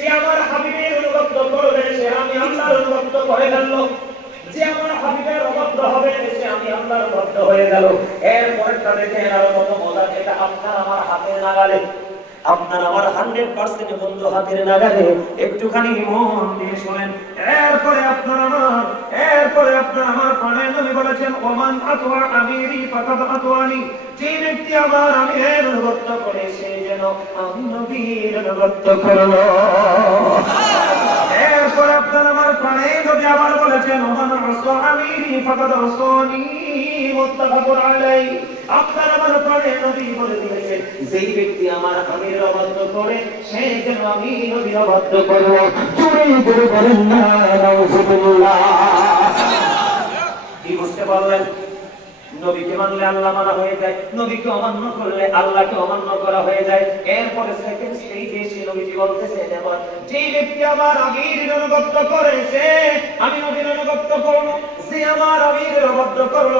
যে আমার হাবিবের অনুগত করবে, সে আমি আল্লাহর অনুগত করে গেল যে আমার হাবিবের অনুগত হবে, সে আমি আল্লাহর অবাধ্য হয়ে গেল। এরপরেরটা দেখেন আরও কত মজা যেটা আপনার আমার হাতে লাগালে আপনার আমার হান্ড্রেড পার্সেন্ট বন্ধু হাতের নাগালে। একটুখানি মন দিয়ে শোনেন। এরপরে আপনার আমার এরপরে আপনার আমার প্রাণের নবী বলেছেন, ওমান আতওয়া আমিরি, ফাকাদ আতওয়ানি। যে ব্যক্তি আমার আমিরের অনুগত করে, সে যেন আমি নবীর অনুগত করল। এরপরে আপনার আমার প্রাণের নবী আবার বলেছেন, ওমান আসওয়া আমিরি, ফাকাদ আসওয়ানি মুত্তাফাকুন আলাইহি। আপনার আমার প্রাণের নবী বলে দিয়েছেন, যেই ব্যক্তি আমার আমির অবাধ্য করে, সে যেন আমি নবী অবাধ্য করব চুরি করে বলেন না, নাউজুবিল্লাহ। বুঝতে পারলেন? নবীকে মানলে আল্লাহ মানা হয়ে যায়, নবীকে অমান্য করলে আল্লাহকে অমান্য করা হয়ে যায়। এরপরে সেকেন্ড স্টেজে এসে নবীজি বলতেছেন এবার যে ব্যক্তি আমার আমির অনুগত্য করে সে আমি নবীর অনুগত্য করব সে আমার আমির অনুগত্য করল